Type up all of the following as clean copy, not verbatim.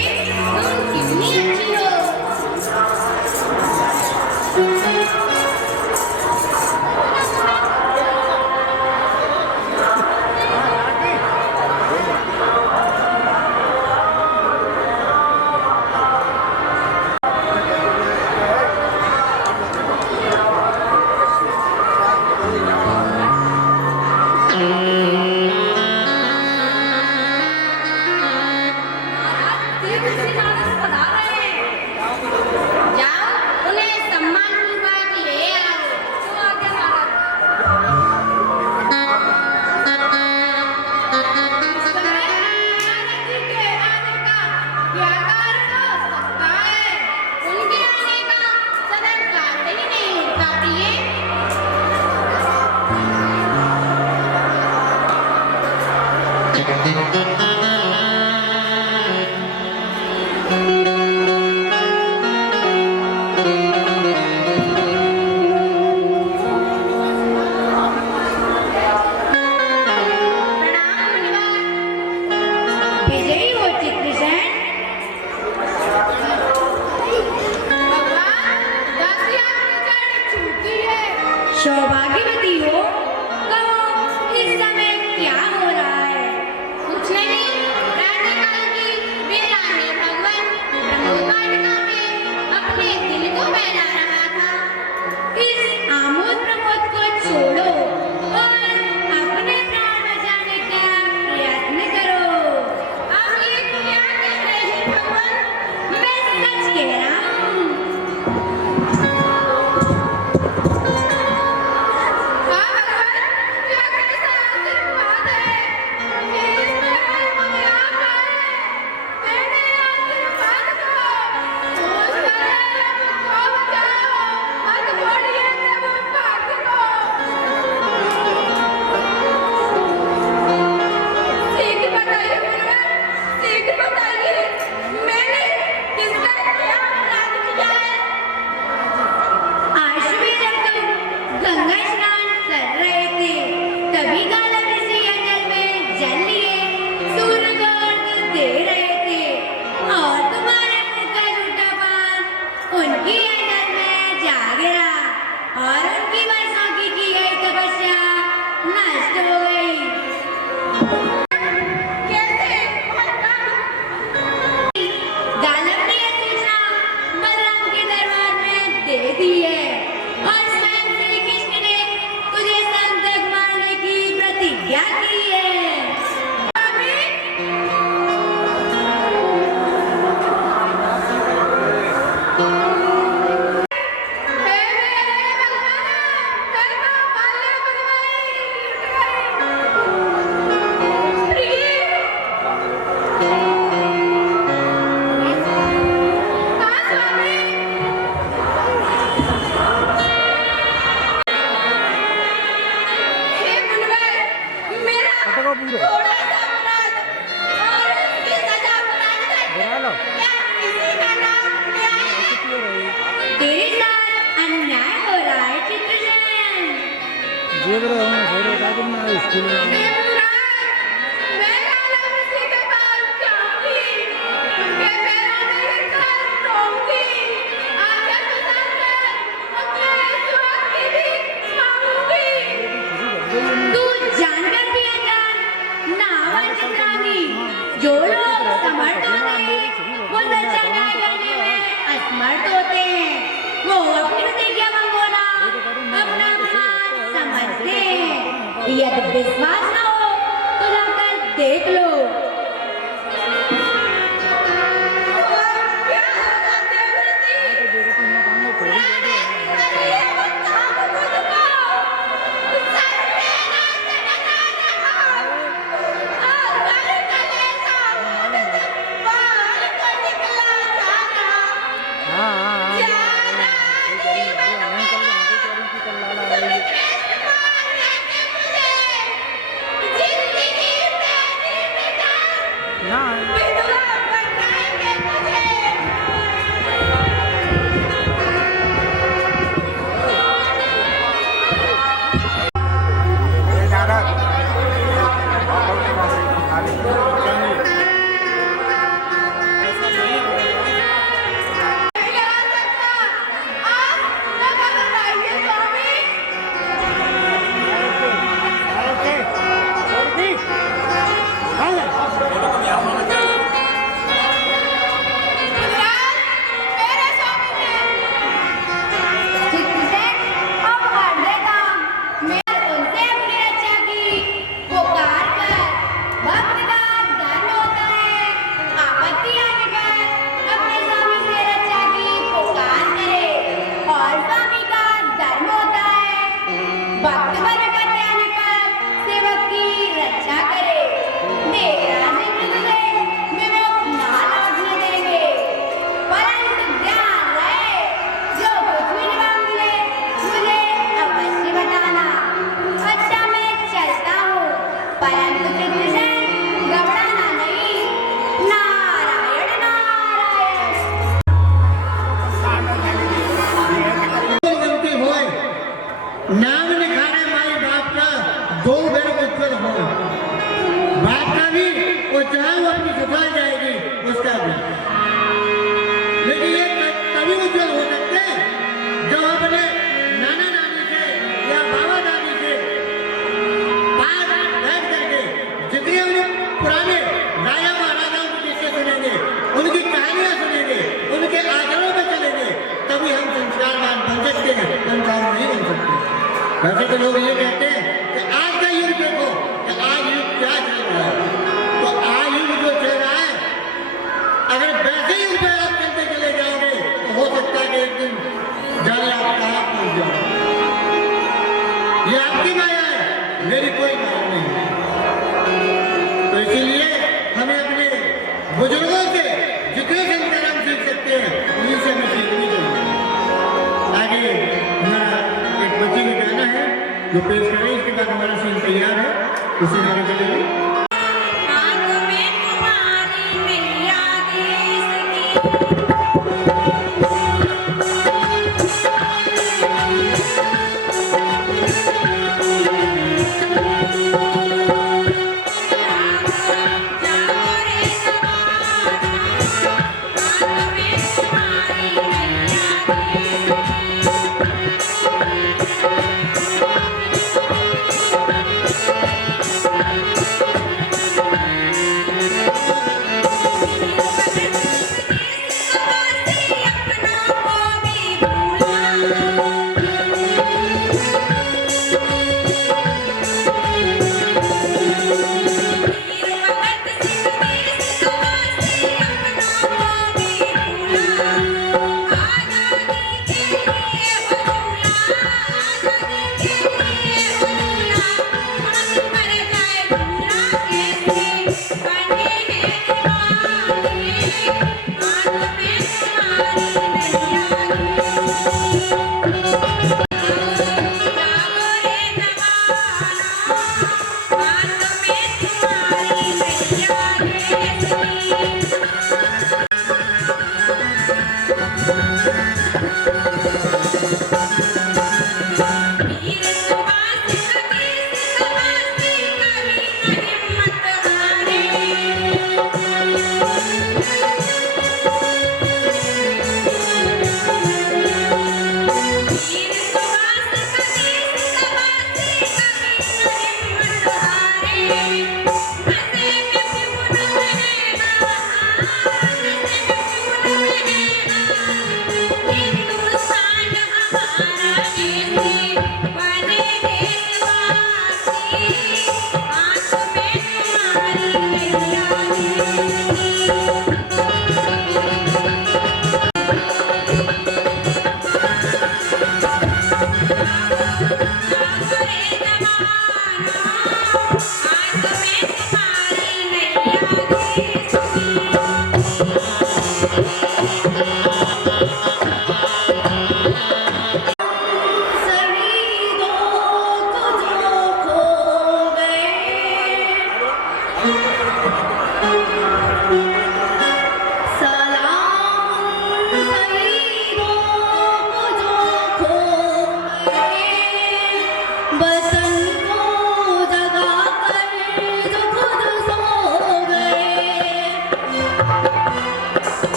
तुम कितनी अच्छी हो। सौभाग्यवती हो, कहो इस समय क्या हो रहा है? कुछ नहीं, प्रातःकाल की बेला में भगवान ब्रह्मवाटिका में अपने दिल को बहला रहा था। इस आमोद प्रमोद को छोड़ो और अपने प्राण बचाने का प्रयत्न करो। आप ये क्या कह रहे हैं भगवान? मैं सच कह रहा हूँ। जो लोग समर्थ होते हैं वो दर्शन करने में असमर्थ होते हैं। वो अपनी प्रतिज्ञा मंगोना अपना अपमान समझते हैं। यदि विश्वास न हो तो जाकर देख लो। तभी उज्जवल हो सकते हैं जो अपने नाना नानी से या बाबा दादी से पास बैठ करके जितने अपने पुराने राजा महाराजाओं के किस्से सुनेंगे, उनकी कहानियां सुनेंगे, उनके आदरों में चलेंगे, तभी हम संस्कारवान बन सकते हैं, संस्कार नहीं बन सकते। वैसे तो लोग ये कहते हैं कि आज का युग देखो कि आज युग क्या चल रहा है, तो आज युग जो चल रहा है अगर वैसे युग पे आप चलते चले जाओगे तो हो सकता है कि एक दिन जाने आप कहाँ पहुंच जाओ। ये आपकी माया है, मेरी कोई माया नहीं है। तो इसीलिए हमें अपने बुजुर्गों से जितने संस्कार हम सीख सकते हैं उन्हीं से हमें सीखनी चाहिए। आगे हमारा एक बच्चे का गाना है जो पेश करें, इसके बाद हमारा सीन तैयार है, उसी गाने चलेंगे। आंख में तुम्हारी मैया देश की जाओ रे जवाना, आंख में तुम्हारी मैया देश की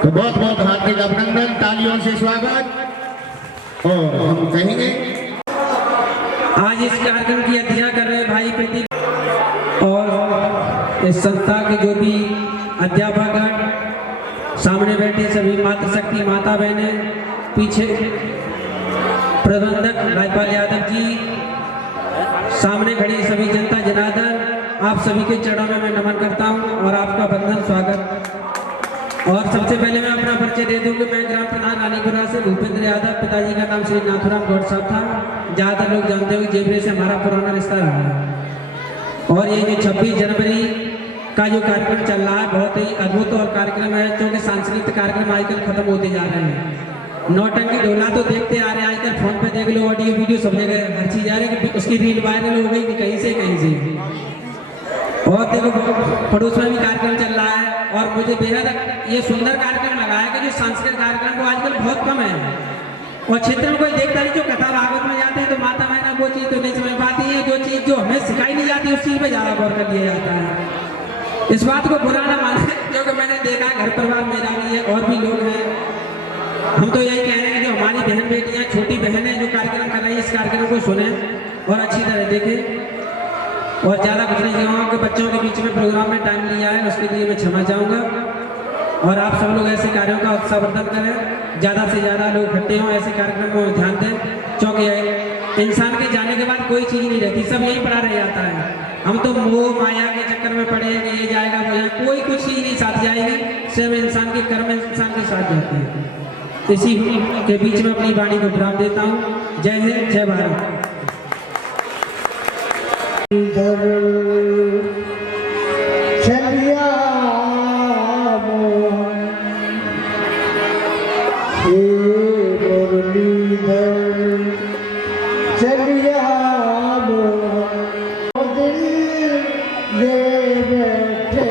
तो बहुत बहुत हार्दिक अभिनंदन, तालियों से स्वागत। और हम कहेंगे आज इस कार्यक्रम की अध्यक्षता कर रहे भाई प्रदीप और इस संस्था के जो भी अध्यापक सामने बैठे सभी मातृशक्ति माता बहनें, पीछे प्रबंधक राजपाल यादव जी, सामने खड़ी सभी जनता जनार्दन, आप सभी के चरणों में मैं नमन करता हूं और आपका बंधन स्वागत। और सबसे पहले मैं अपना परिचय दे दूं कि मैं ग्राम प्रधान रानीपुरा से भूपेंद्र यादव, पिताजी का नाम श्री नाथुराम गौड़ साहब था। ज़्यादातर लोग जानते हो कि जेबरे से हमारा पुराना रिश्ता रहा है। और ये जो 26 जनवरी का जो कार्यक्रम चल रहा है बहुत ही अद्भुत और कार्यक्रम है, क्योंकि सांस्कृतिक कार्यक्रम आजकल खत्म होते जा रहे हैं। नौटंकी ढोला तो देखते आ रहे हैं, आजकल फोन पे देख लो, ऑडियो वीडियो सब जगह हर चीज आ रही है कि उसकी रील वायरल हो गई कि कहीं से। और देखो पड़ोस में भी कार्यक्रम चल रहा है और मुझे बेहद ये सुंदर कार्यक्रम लगा है कि जो सांस्कृतिक कार्यक्रम वो आजकल बहुत कम है और क्षेत्र में कोई देखता नहीं। जो कथा भागवत में जाते हैं तो माता बहना वो चीज़ तो नहीं समझ पाती है, जो चीज़ जो हमें सिखाई नहीं जाती उस चीज़ पे ज़्यादा गौर कर लिया जाता है। इस बात को बुरा ना माने, क्योंकि मैंने देखा घर परिवार मेरा भी है और भी लोग हैं। हम तो यही कह रहे हैं कि जो हमारी बहन बेटियाँ छोटी बहनें जो कार्यक्रम कर रही है इस कार्यक्रम को सुने और अच्छी तरह देखें। और ज़्यादा कुछ नहीं कहूँगा कि बच्चों के बीच में प्रोग्राम में टाइम लिया है उसके लिए मैं क्षमा चाहूँगा। और आप सब लोग ऐसे कार्यों का उत्साहवर्धन करें, ज़्यादा से ज़्यादा लोग इकट्ठे हों, ऐसे कार्यक्रम में ध्यान दें, क्योंकि इंसान के जाने के बाद कोई चीज़ नहीं रहती, सब यही पड़ा रह जाता है। हम तो मोह माया के चक्कर में पड़े हैं कि ये जाएगा वो जाएगा, कोई कुछ चीज़ नहीं साथ जाएगी, सिर्फ इंसान के कर्म इंसान के साथ जाते हैं। इसी के बीच में अपनी वाणी को विराम देता हूँ। जय हिंद, जय भारत। चलिया मुरलीधर चलिया दिल ले बैठे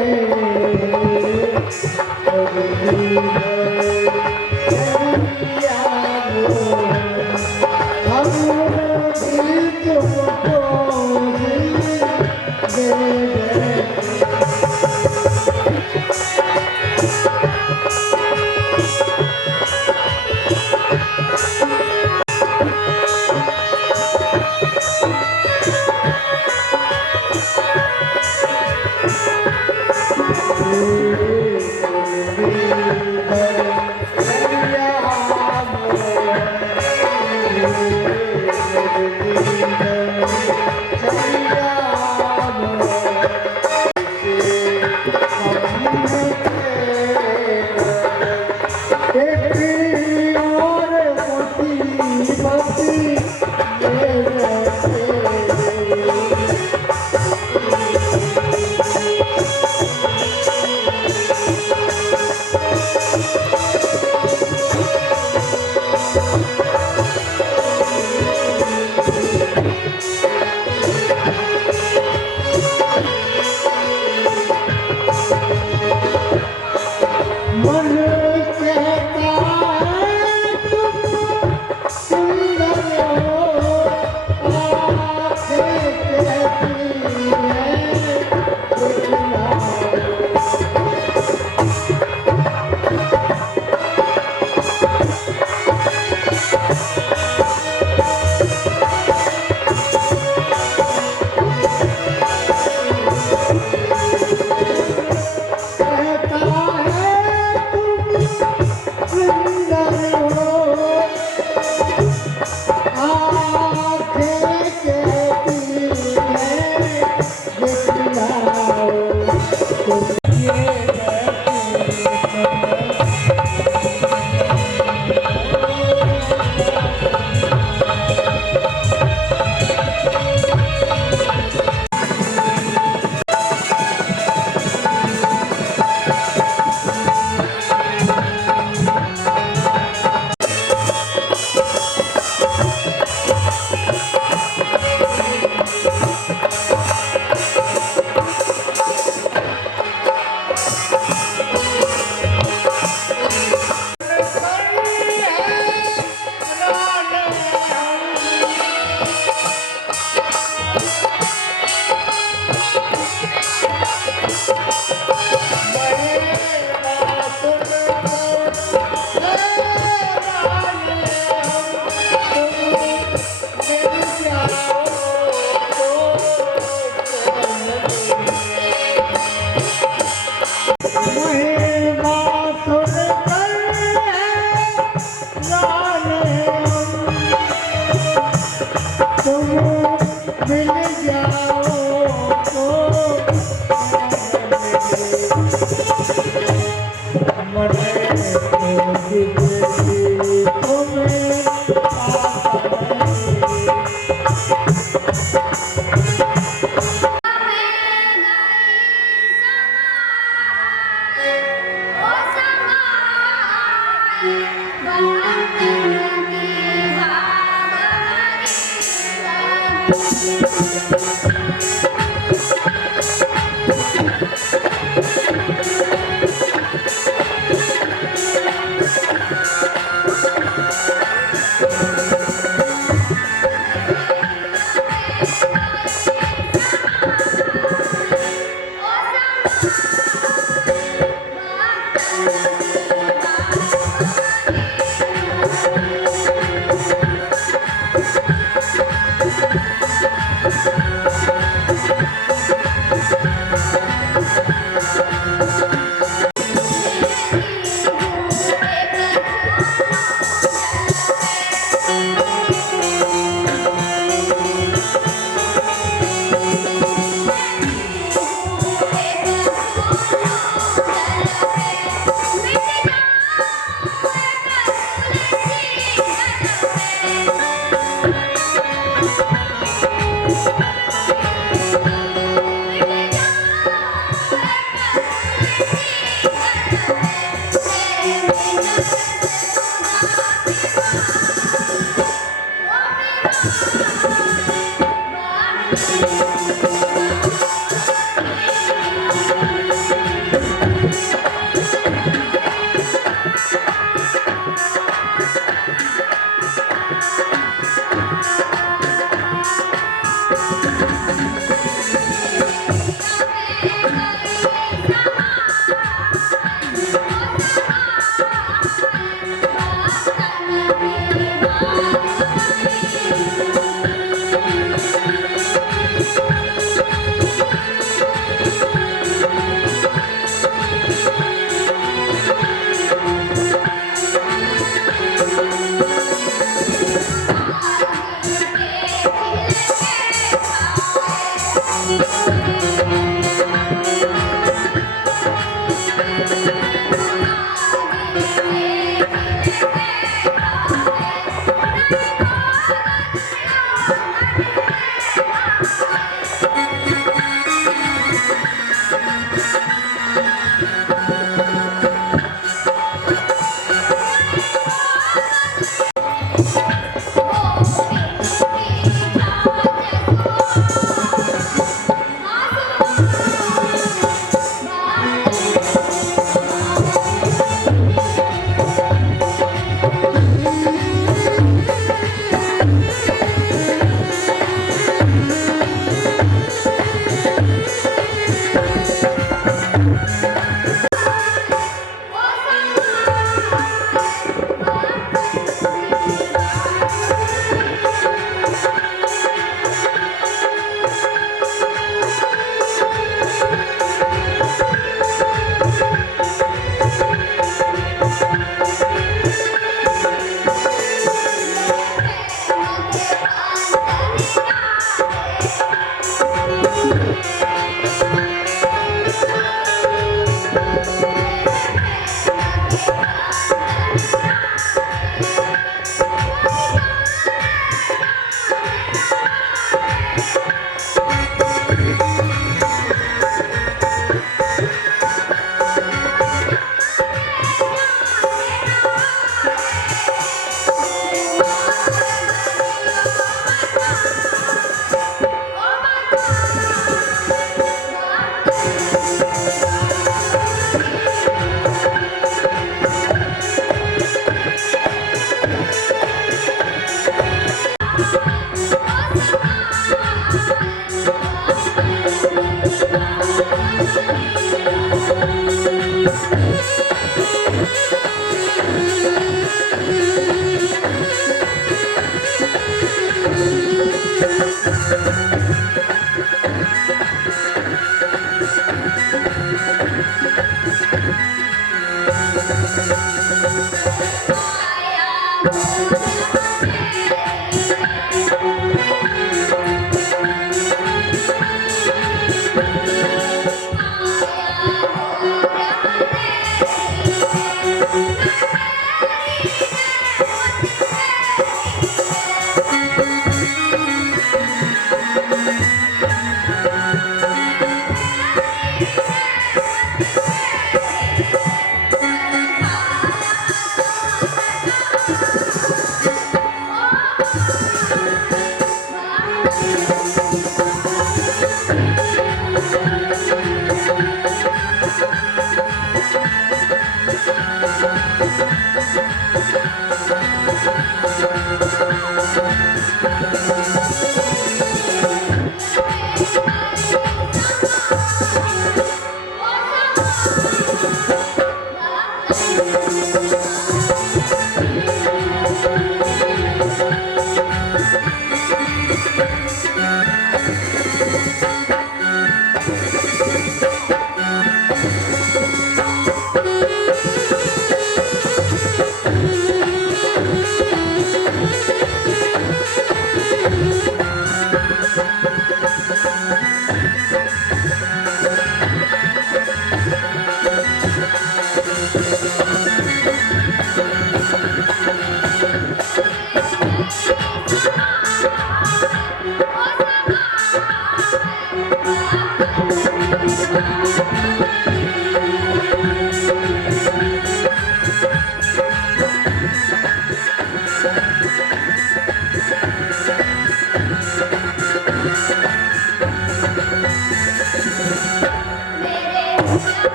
आया हो रहा है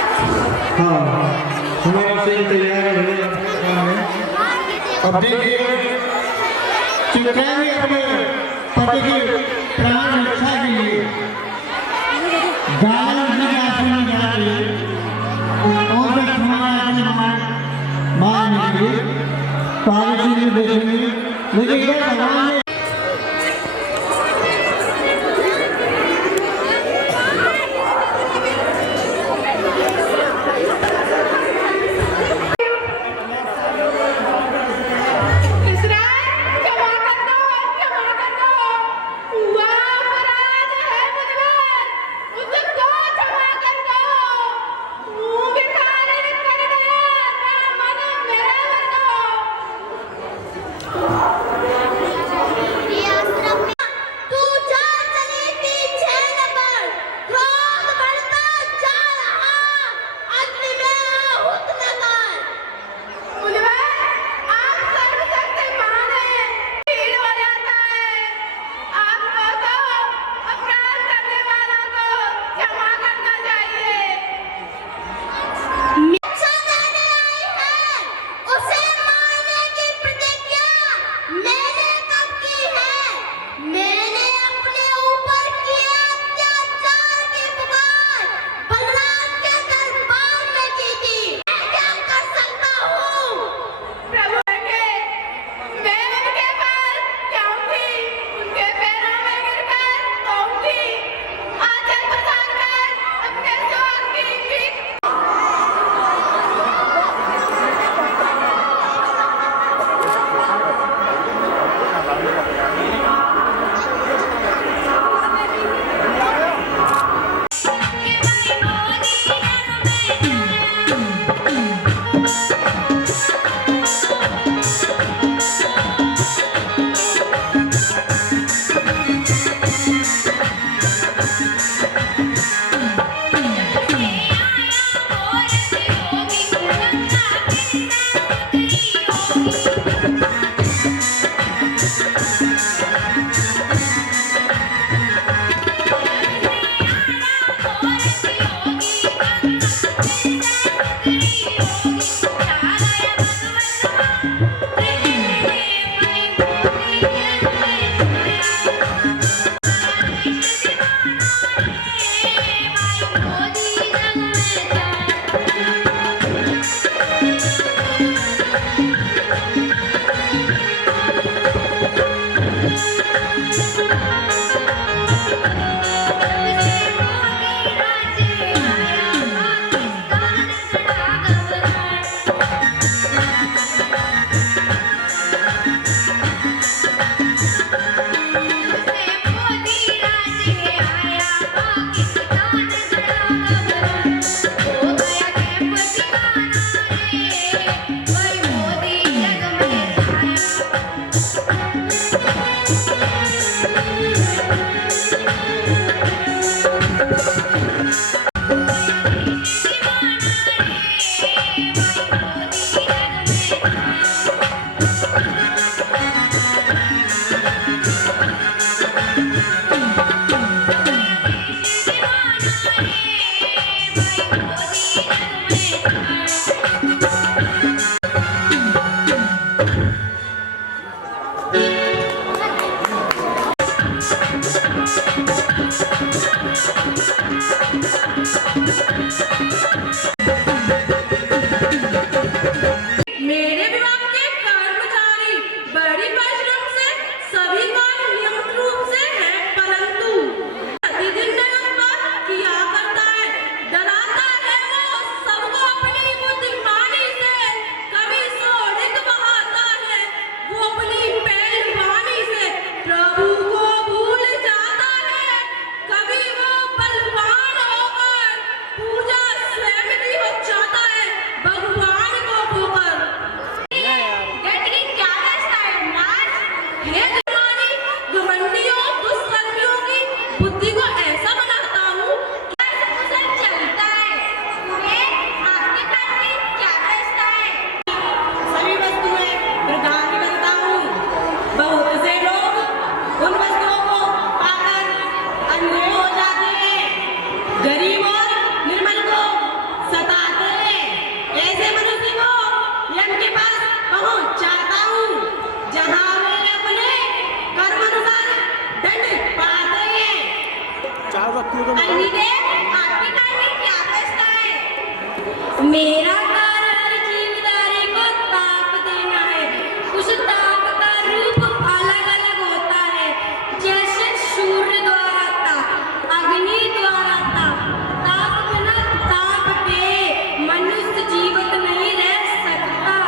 हाँ, हमारा सीन तैयार है। अब देखिए चित्राएंगे अपने पति की प्राण रक्षा के लिए गाल में आसन डालिए और जब हमारा मारने के लिए पारसी में देखेंगे लेकिन यह भगवान इसराइल क्षमा कर दो, क्षमा बुद्धि को ऐसा बनाता हूँ कि ऐसा कुशल चलता है। तुम्हें आपके काम में क्या कष्ट है? सभी वस्तुएं प्रधान बनता हूँ। बहुत से लोग उन वस्तुओं को पाकर अंधे हो जाते हैं, गरीब और निर्मल को सताते हैं। ऐसे मनुष्य को यम के पास पहुंचाता हूँ, जहाँ वे अपने कर्म अनुसार दंड पाते हैं। अग्निदेव, आपके काम में क्या कष्ट है? मेरा कार्य हर जीवधारी को ताप देना है। उस ताप का रूप अलग अलग होता है, जैसे सूर्य द्वारा ताप, अग्नि द्वारा ताप। ताप बिना ताप के मनुष्य जीवित नहीं रह सकता।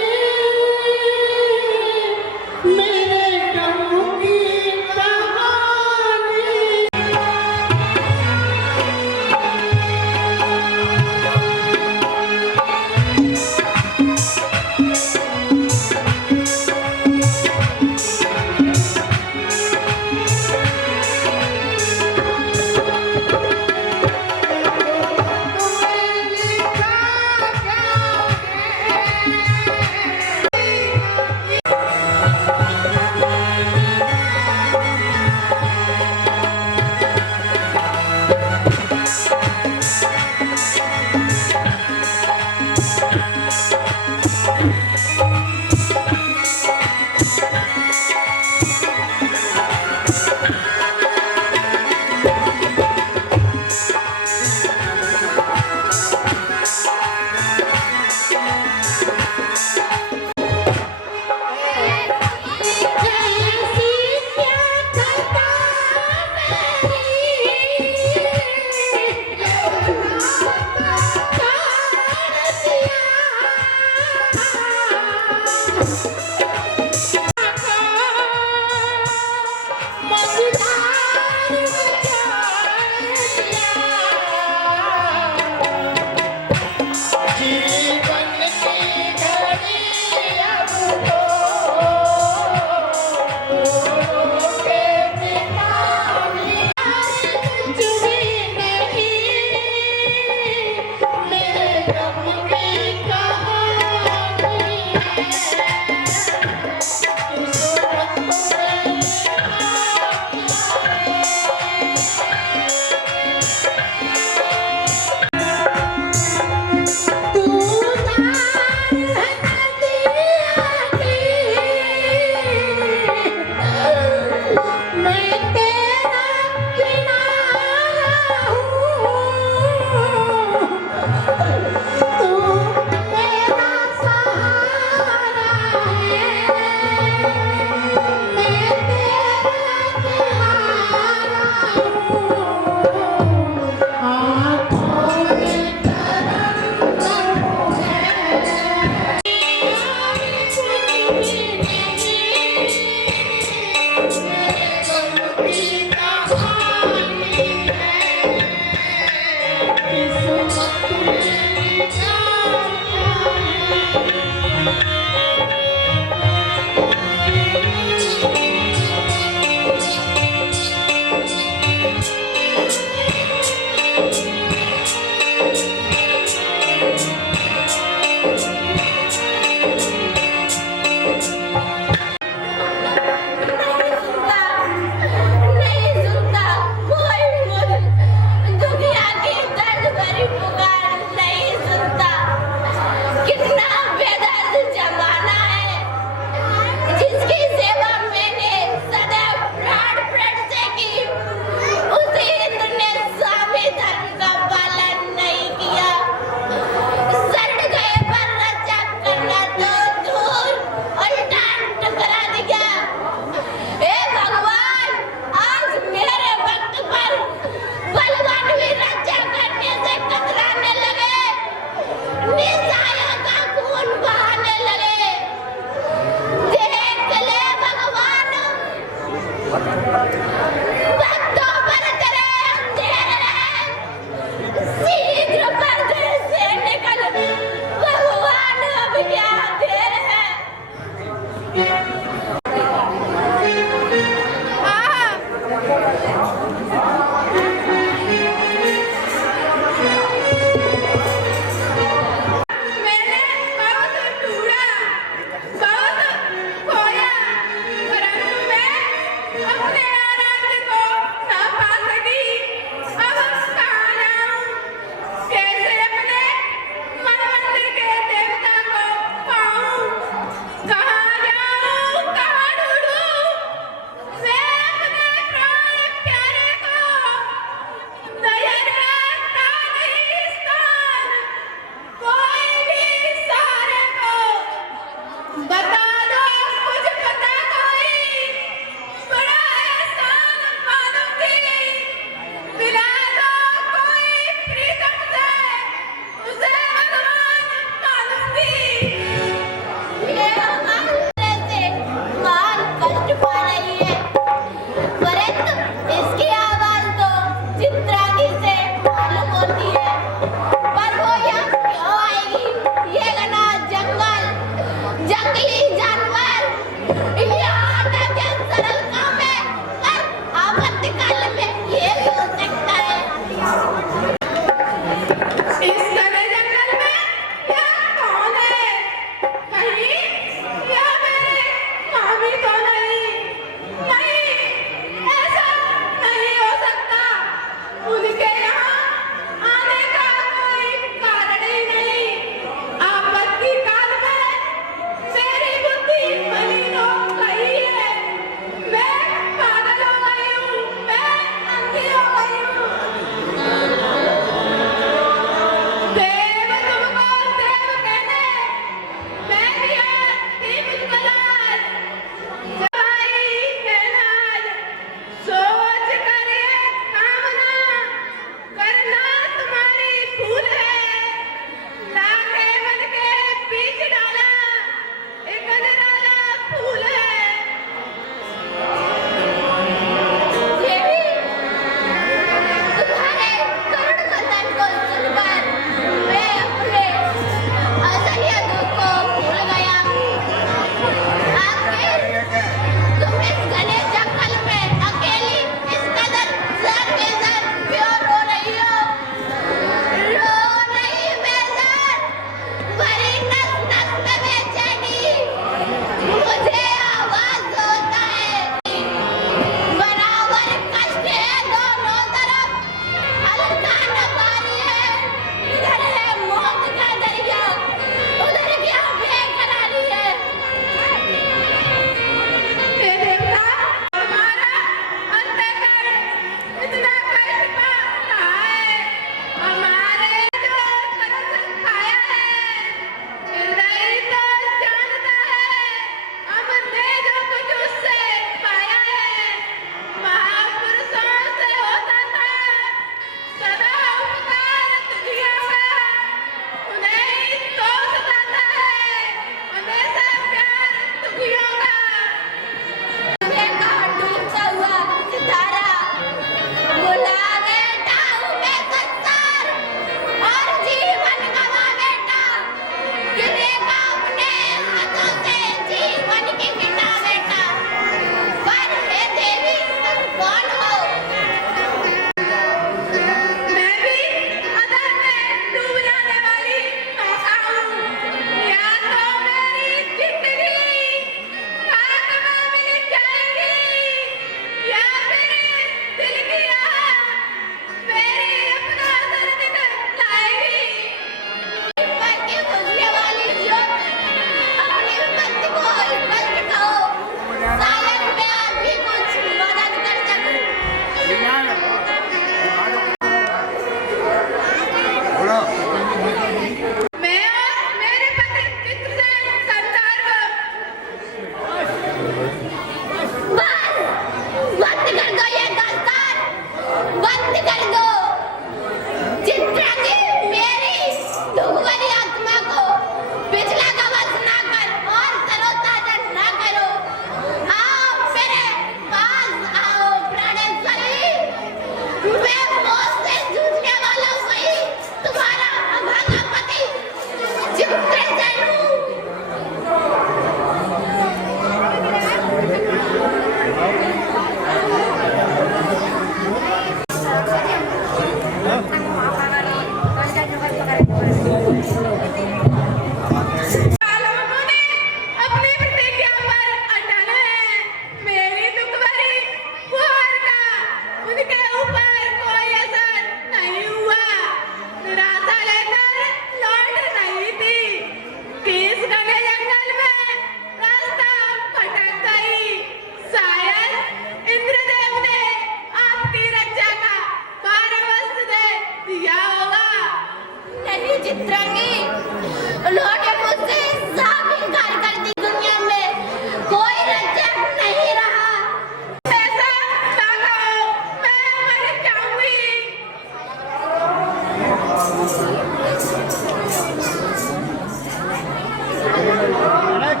नारायण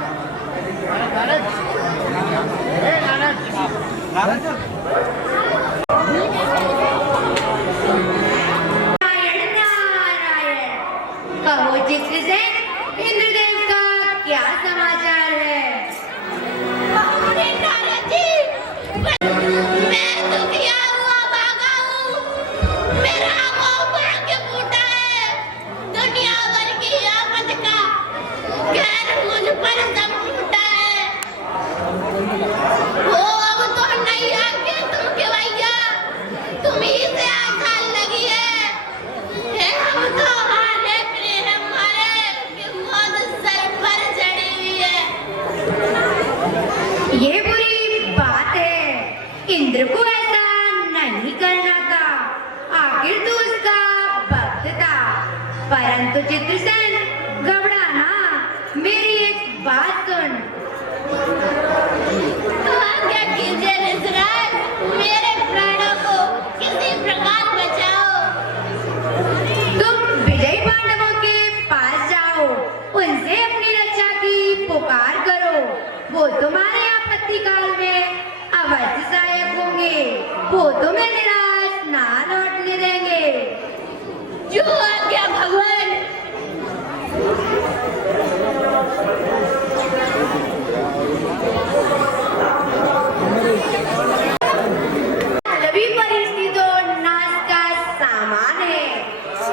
नारायण। कहो चित्रसेन, इंद्रदेव का क्या समाचार है? अरे नारद जी, मैं दुखिया हुआ भागा हूँ। मेरा भाग्य फूटा है। दुनिया भर की आफत का कहर मुझ पर सब टूटा है। वो अब तो नहीं आके तुम के भैया, तुम ही से आशा लगी है। हे हम तो हारे प्रिय हमारे कि मौत सर पर चढ़ी हुई है। ये बुरी बात है। इंद्र को ऐसा नहीं करना था। आखिर तो उसका भक्त था। परंतु चित्रसेन, घबराना, मेरी एक बात सुन। आज्ञा कीजिए निसराज, मेरे प्राणों को किसी प्रकार बचाओ। तुम विजयी पांडवों के पास जाओ, उनसे अपनी रक्षा की पुकार करो। वो तुम्हारे आपत्ति काल में अवश्य सहायक होंगे। वो तुम्हें निराश ना लौटने देंगे। जो आज्ञा भगवान। सभी परिस्थितियों नाश का सामान है।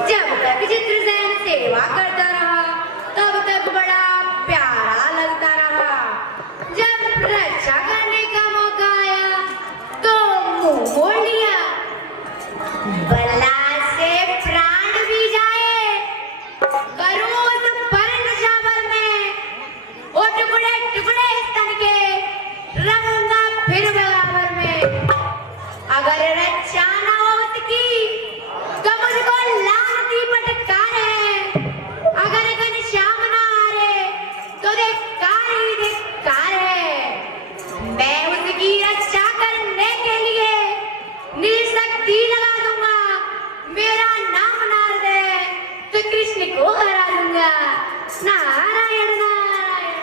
जब तक चित्रसेन सेवा करता रहा, तब तक बड़ा प्यारा लगता रहा। जब रक्षा करने का मौका आया, तो मुंह मोड़ लिया। बल्ला से प्राण भी जाए, करूं उस पर नशावर में, वो टुकड़े टुकड़े स्तन के रंगा फिर बराबर में। अगर रक्षा न हो उसकी, तो मुझको लानती फटकार है। अगर घनश्याम न हारे, तो धिक्कार ही धिक्कार है। मैं उसकी रक्षा करने के लिए निशक्ति लगा दूंगा। मेरा नाम नारद है, तो कृष्ण को हरा दूंगा। नारायण नारायण।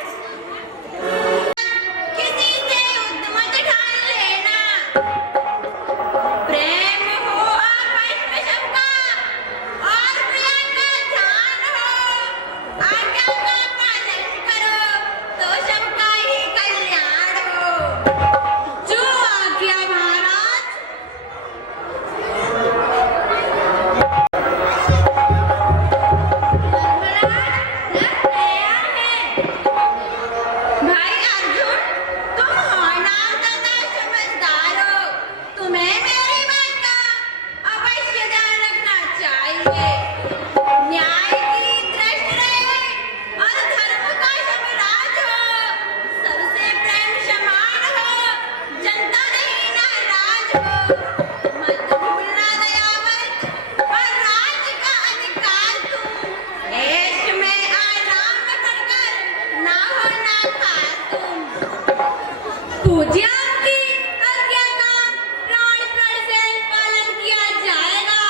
किसी से युद्ध मत ठान लेना। प्रेम हो आपस में सबका, और प्रिय का ध्यान हो। आज्ञा का पालन करो, तो सबका ही कल्याण हो। जो आज्ञा महाराज। भाई अर्जुन, तुम होना ज्यादा समझदार हो। तुम्हें मेरी बात का अवश्य ध्यान रखना चाहिए। न्याय की दृष्टि रहे और धर्म का स्वराज हो। सबसे प्रेम समान हो, जनता नहीं नाराज हो। मत भूलना दयावंत और राज्य का अधिकार तुम। देश में आराम करकर ना होना खातून। पूज्य आपकी आज्ञा का प्राण प्रण से पालन किया जाएगा।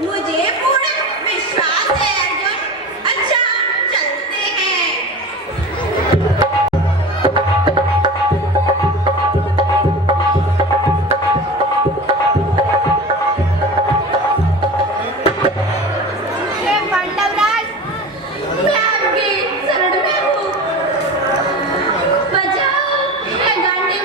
मुझे पूर्ण विश्वास है अर्जुन। अच्छा, चलते हैं। हे पांडवराज, मैं आपकी शरण में हूँ। बचाओ हे गांडीव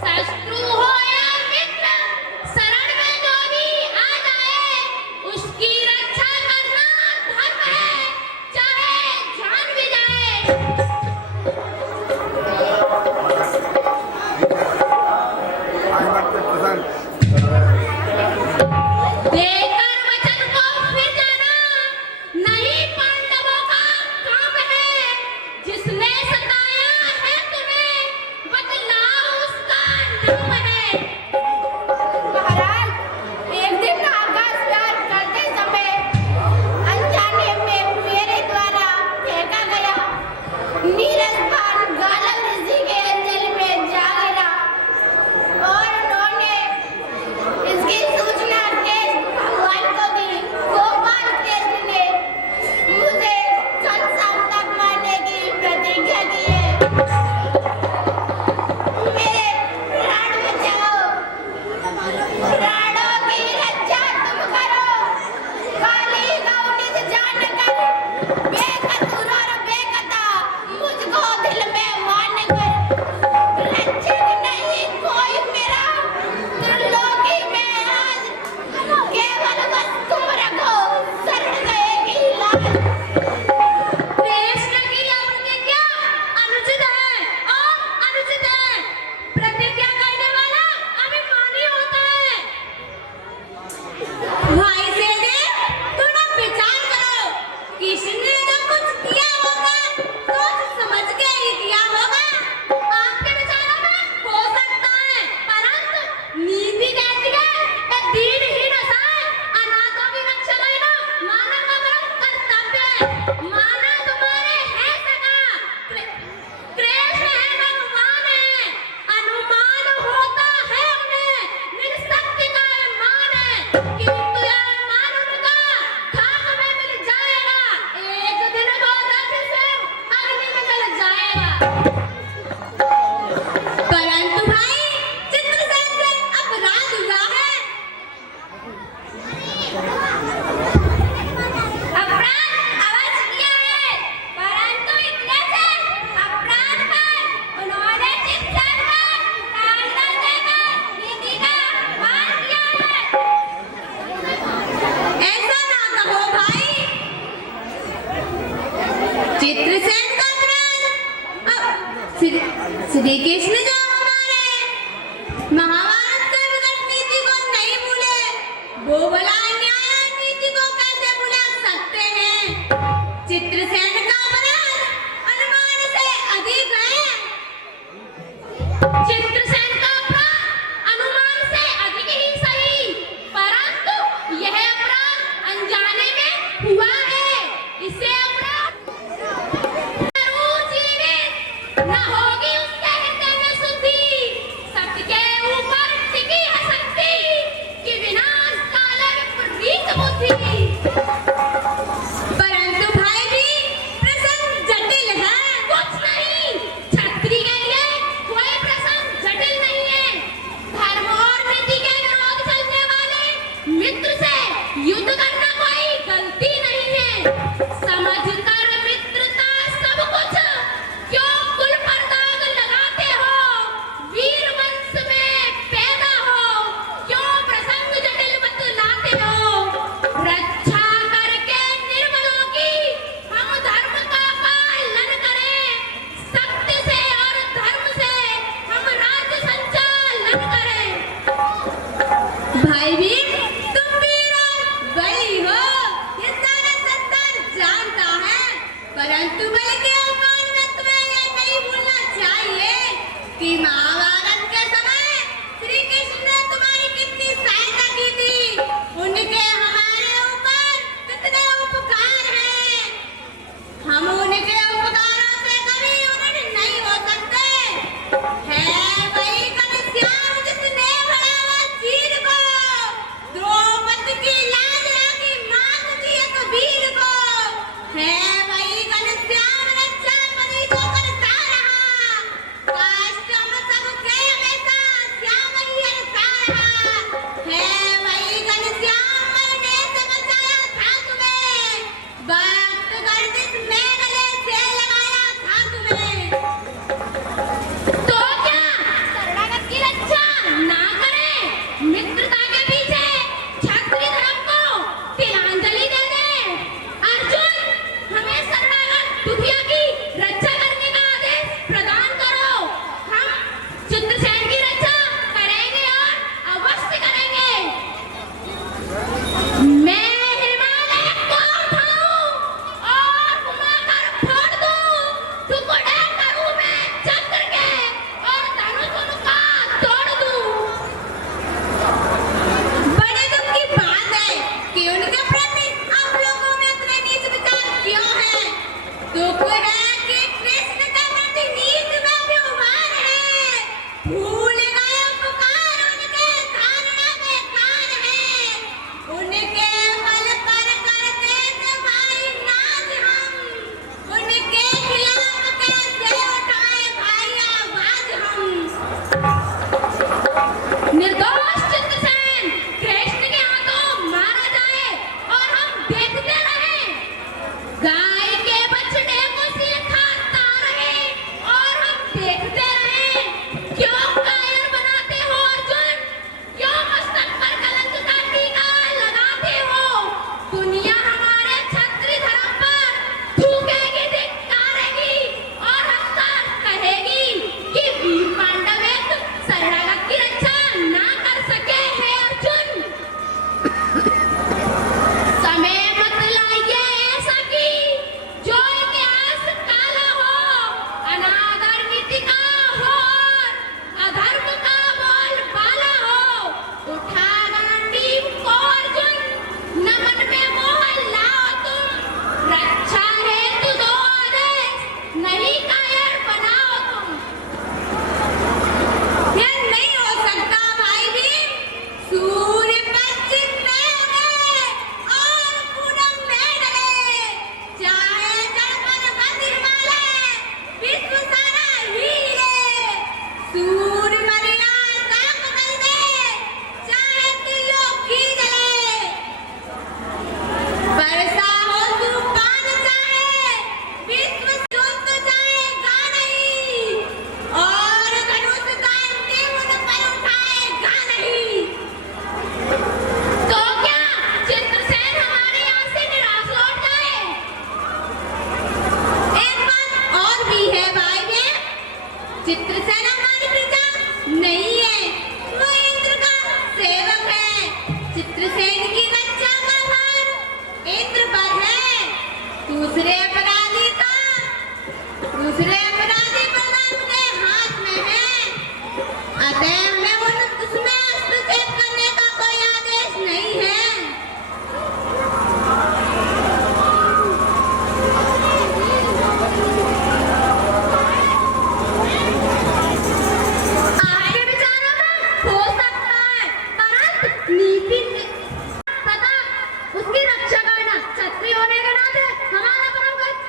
शत्रु हो या मित्र, शरण में जो भी आ जाए, उसकी रक्षा करना धर्म है, चाहे जान भी जाए। देकर वचन को फिर जाना नहीं पांडवों का काम है। जिसने सताया है तुम्हें, बतलाओ उसका नाम है। महाराज, एक दिन आकाश पार करते समय अनजाने में मेरे द्वारा फेंका गया नीरज बाण गालव ऋषि के दिल में जा गिरा और उन्होंने इसकी सूचना कृष्ण भगवान को दी। गोपाल कृष्ण ने मुझे कल शाम तक मारने की प्रतिज्ञा की है। मेरे प्राण बचाओ, प्राणों की रक्षा तुम करो। काली गौनित जानकर बेकसूर और बेकता मुझको दिल में मानकर रक्षक नहीं कोई मेरा त्रिलोकी में आज केवल बस तुम रखो शरण गएगी लाज। कृष्ण की प्रतिज्ञा अनुचित है और अनुचित है। प्रतिज्ञा करने वाला अभिमानी होता है। भाई सहदेव, थोड़ा विचार करो। किसने जो कुछ किया होगा, सोच समझ के ही किया होगा। आपके विचारों में हो सकता है, परंतु नीति कहती है कि दीनहीन असहाय अनाथों की रक्षा करना मानव का परम कर्तव्य है। माना तुम्हारे है सका, कृष्ण है भगवान है, अनुमान होता है उन्हें, मेरी शक्ति का मान है, किंतु यह मान उनका खाक में मिल जाएगा। एक दिन वो रथ से अग्नि में जल जाएगा। परंतु भाई, चित्रसेन से अपराध हुआ है। अपराध अवश्य किया है, परंतु इतने से अपराध पर उन्होंने चित्रसेन को ताड़ना देकर नीति का पालन किया है। ऐसा ना कहो भाई। चित्रसेन का अपराध श्री कृष्ण जो हमारे महाभारत के विकट नीति को नहीं भूले, वो भला न्याय नीति को कैसे भुला सकते हैं। चित्रसेन का अपराध अनुमान से अधिक है। चित्रसेन का अपराध अनुमान से अधिक ही सही, परंतु यह अपराध अनजाने में हुआ है। इसे अपराध जरूर जीवित न होगी उसके हृदय में शुद्धि। सत्य के ऊपर टिकी है शक्ति कि विनाश काले विपरीत बुद्धि। परंतु भाई भी प्रसंग जटिल है। कुछ नहीं, क्षत्रिय के लिए कोई प्रसंग जटिल नहीं है। धर्म और नीति के विरोध चलने वाले मित्र से युद्ध करना कोई गलती नहीं है। समझकर मित्रता सब कुछ, क्यों कुल पर दाग लगाते हो। वीर वंश में पैदा हो, क्यों प्रसंग जटिल बतलाते हो। रक्षा करके निर्बलों की हम धर्म का पालन करें। सत्य से और धर्म से हम राज्य संचालन करें। भाई भी तुम वीर और बली हो, ये सारा संसार जानता है। परंतु बल के अवमान में तुम्हें ये नहीं भूलना चाहिए कि महाभारत के समय श्री कृष्ण ने तुम्हारी कितनी सहायता की थी। उनके हमारे ऊपर कितने उपकार हैं। हम उनके उपकारों से कभी उन्नत नहीं हो सकते। है वही घनश्याम जिसने बढ़ावा चीर को, द्रौपदी की लाज राखी मात दी एक वीर को। है वही घनश्याम दुख है कि कृष्ण का प्रति नीत में व्यवहार है, भूल गए पुकार उनके धारणा में कान है, उनके बल पर करते थे भाई नाच हम, उनके खिलाफ कैसे उठाए भाई आवाज हम। निर्दोष चित्रसेन कृष्ण के हाथों मारा जाए और हम देखते रहे, गाय के बछड़े को सिर खाता रहे और हम देखते रहे। क्यों कायर बनाते हो अर्जुन, क्यों मस्तक पर कलंक का टीका लगाते हो? दुनिया हमारे क्षत्रिय धर्म पर थूकेगी, धिक्कारेगी और हंसकर कहेगी कि वीर पांडव एक शरणागत की रक्षा ना कर सके हैं अर्जुन। समय मत लाइए ऐसा कि जो इतिहास काला हो, अनादर नीति का हो और अधर्म का बोलबाला हो। उठा गांडीव को अर्जुन, नमन में मोह लाओ तुम, रक्षा हेतु दो आदेश, नहीं कायर बनाओ तुम। यह नहीं हो सकता भाई भीम, सूर्य पश्चिम में उगे और पूनम में ढले, चाहे जलपद बद हिमालय, विश्व सारा हिले। सूर्य मरिया ताप कर दे, चाहे त्रिलोकी जले, वर्षा हो तूफान चाहे, विश्व युद्ध जाएगा नहीं, और धनुष का अंतिम उन पर उठाएगा नहीं। तो क्या चित्रसेन हमारे यहाँ से निराश लौट जाए? एक बात और भी है भाई बहन, चित्रसेन हमारी प्रजा नहीं है, वो इंद्र का सेवक है। चित्रसेन की रक्षा का भार इंद्र पर है, दूसरे अपराधी प्रधान के हाथ में है। अतः हमें उसमें हस्तक्षेप करने का कोई आदेश नहीं है। आपके विचारों में हो सकता है, परंतु नीति तथा उसकी रक्षा करना क्षत्रिय होने के नाते हमारा परम कर्तव्य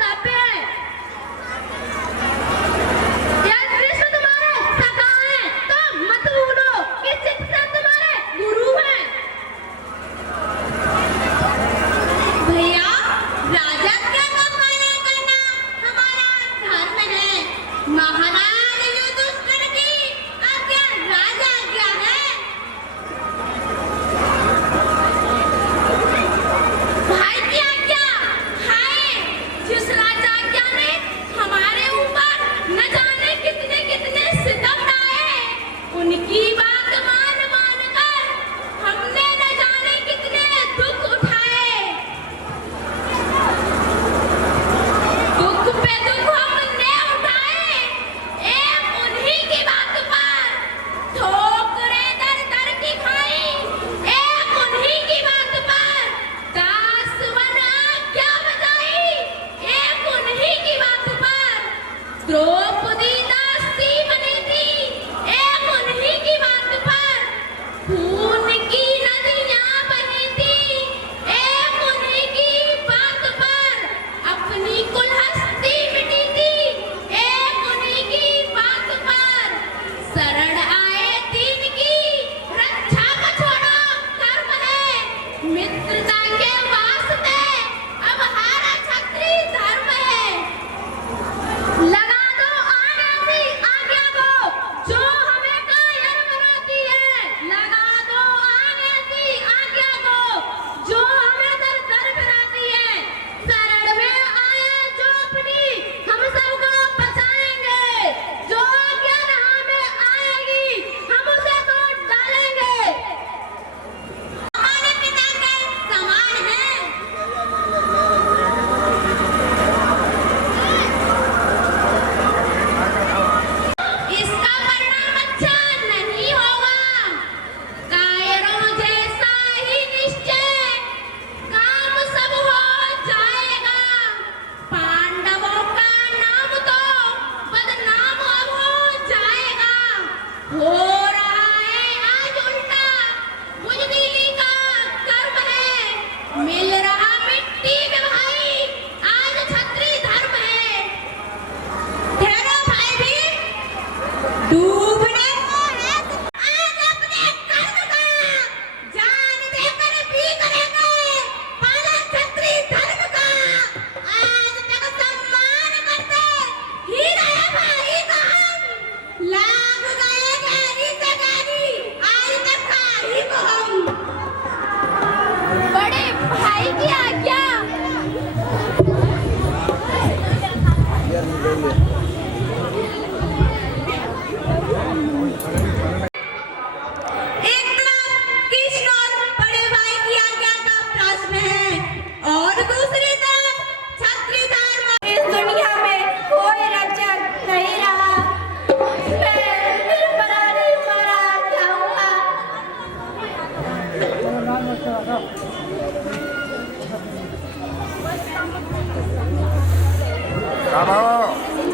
हाँ भाव